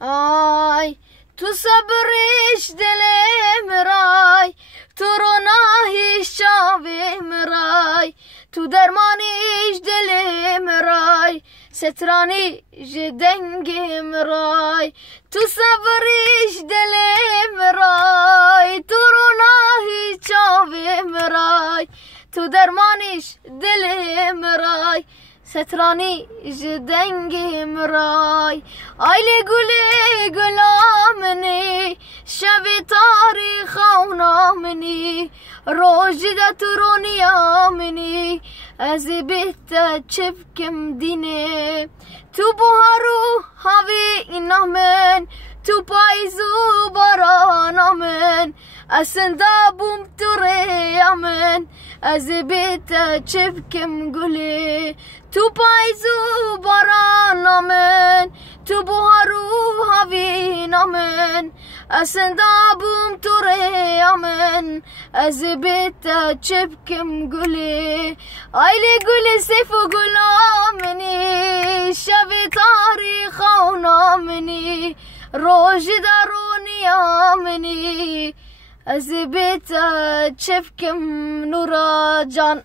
آی تو صبرش دلم رای، تو روناهیش شاوم رای، تو درمانیش دلم رای، سترانیش دنگم رای. تو صبرش دلم رای، تو روناهیش شاوم رای، تو درمانیش دلم رای، سترانی جدنگم رای. آیلی گلی گلامنی، شب تاریخ نامنی، روز دترونی آمنی، از بیت چپکم دینه. تو بهارو هاوی نامن، تو پایزو بارانامن، اسندا بوم تو ریامن، از بیت چپکم گلی. تو پایزو بارانامن، تو بهارو هاوی نامن، اسندا بوم تو ریامن، از بیت چپکم گلی. آیلی گلی سیف و گلامنی، شب تاریخ نامنی، روز درونی آمنی، از بیت چپکم نورا جان.